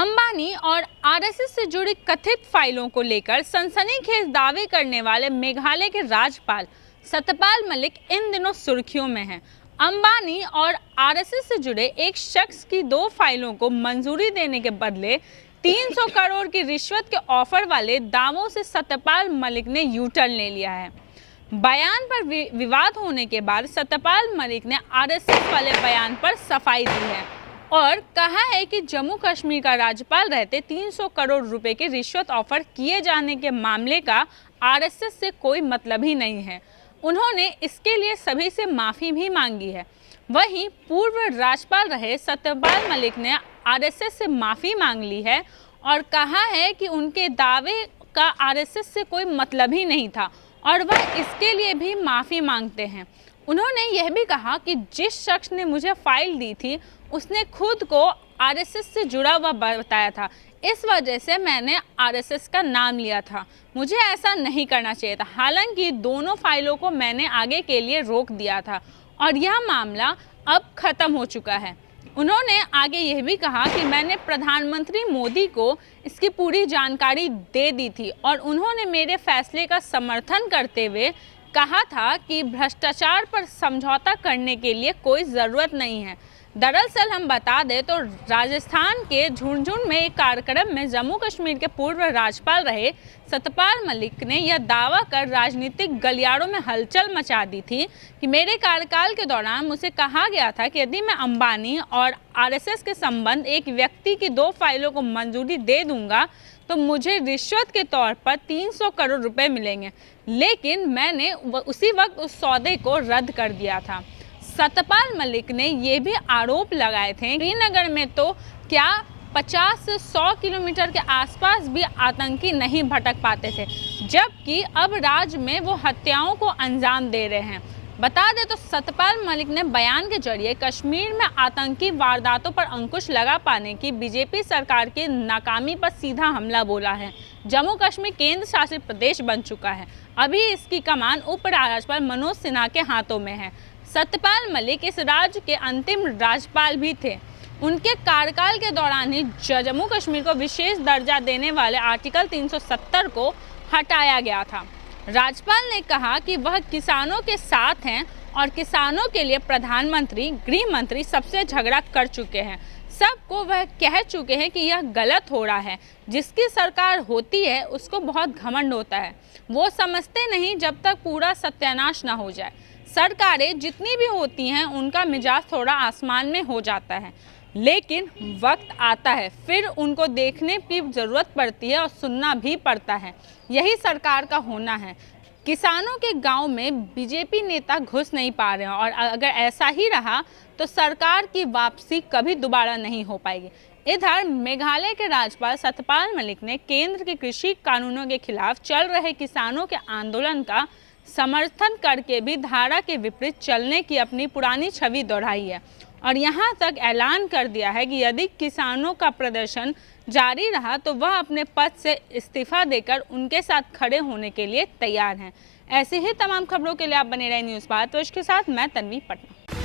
अंबानी और आरएसएस से जुड़ी कथित फाइलों को लेकर सनसनीखेज दावे करने वाले मेघालय के राज्यपाल सत्यपाल मलिक इन दिनों सुर्खियों में हैं। अंबानी और आरएसएस से जुड़े एक शख्स की 2 फाइलों को मंजूरी देने के बदले 300 करोड़ की रिश्वत के ऑफर वाले दावों से सत्यपाल मलिक ने यू टर्न ले लिया है। बयान पर विवाद होने के बाद सत्यपाल मलिक ने आरएसएस वाले बयान पर सफाई दी है और कहा है कि जम्मू कश्मीर का राज्यपाल रहते 300 करोड़ रुपए के रिश्वत ऑफर किए जाने के मामले का आरएसएस से कोई मतलब ही नहीं है। उन्होंने इसके लिए सभी से माफ़ी भी मांगी है। वहीं पूर्व राज्यपाल रहे सत्यपाल मलिक ने आरएसएस से माफ़ी मांग ली है और कहा है कि उनके दावे का आरएसएस से कोई मतलब ही नहीं था और वह इसके लिए भी माफ़ी मांगते हैं। उन्होंने यह भी कहा कि जिस शख्स ने मुझे फाइल दी थी उसने खुद को आरएसएस से जुड़ा हुआ बताया था, इस वजह से मैंने आरएसएस का नाम लिया था। मुझे ऐसा नहीं करना चाहिए था। हालांकि दोनों फाइलों को मैंने आगे के लिए रोक दिया था और यह मामला अब खत्म हो चुका है। उन्होंने आगे यह भी कहा कि मैंने प्रधानमंत्री मोदी को इसकी पूरी जानकारी दे दी थी और उन्होंने मेरे फैसले का समर्थन करते हुए कहा था कि भ्रष्टाचार पर समझौता करने के लिए कोई ज़रूरत नहीं है। दरअसल हम बता दें तो राजस्थान के झुंझुनू में एक कार्यक्रम में जम्मू कश्मीर के पूर्व राज्यपाल रहे सत्यपाल मलिक ने यह दावा कर राजनीतिक गलियारों में हलचल मचा दी थी कि मेरे कार्यकाल के दौरान मुझे कहा गया था कि यदि मैं अंबानी और आरएसएस के संबंध एक व्यक्ति की 2 फाइलों को मंजूरी दे दूंगा तो मुझे रिश्वत के तौर पर 300 करोड़ रुपए मिलेंगे, लेकिन मैंने उसी वक्त उस सौदे को रद्द कर दिया था। सत्यपाल मलिक ने ये भी आरोप लगाए थे श्रीनगर में तो क्या 50 से 100 किलोमीटर के आसपास भी आतंकी नहीं भटक पाते थे, जबकि अब राज्य में वो हत्याओं को अंजाम दे रहे हैं। बता दें तो सत्यपाल मलिक ने बयान के जरिए कश्मीर में आतंकी वारदातों पर अंकुश लगा पाने की बीजेपी सरकार की नाकामी पर सीधा हमला बोला है। जम्मू कश्मीर केंद्र शासित प्रदेश बन चुका है। अभी इसकी कमान उप राज्यपाल मनोज सिन्हा के हाथों में है। सत्यपाल मलिक इस राज्य के अंतिम राज्यपाल भी थे। उनके कार्यकाल के दौरान ही जम्मू कश्मीर को विशेष दर्जा देने वाले आर्टिकल 370 को हटाया गया था। राज्यपाल ने कहा कि वह किसानों के साथ हैं और किसानों के लिए प्रधानमंत्री, गृह मंत्री सबसे झगड़ा कर चुके हैं। सबको वह कह चुके हैं कि यह गलत हो रहा है। जिसकी सरकार होती है उसको बहुत घमंड होता है। वो समझते नहीं जब तक पूरा सत्यानाश ना हो जाए। सरकारें जितनी भी होती हैं उनका मिजाज थोड़ा आसमान में हो जाता है, लेकिन वक्त आता है फिर उनको देखने की ज़रूरत पड़ती है और सुनना भी पड़ता है। यही सरकार का होना है। किसानों के गांव में बीजेपी नेता घुस नहीं पा रहे हैं और अगर ऐसा ही रहा तो सरकार की वापसी कभी दोबारा नहीं हो पाएगी। इधर मेघालय के राज्यपाल सत्यपाल मलिक ने केंद्र के कृषि कानूनों के खिलाफ चल रहे किसानों के आंदोलन का समर्थन करके भी धारा के विपरीत चलने की अपनी पुरानी छवि दोहराई है और यहां तक ऐलान कर दिया है कि यदि किसानों का प्रदर्शन जारी रहा तो वह अपने पद से इस्तीफा देकर उनके साथ खड़े होने के लिए तैयार हैं। ऐसी ही तमाम खबरों के लिए आप बने रहे न्यूज़ भारतवर्ष के साथ। मैं तन्वी पटना।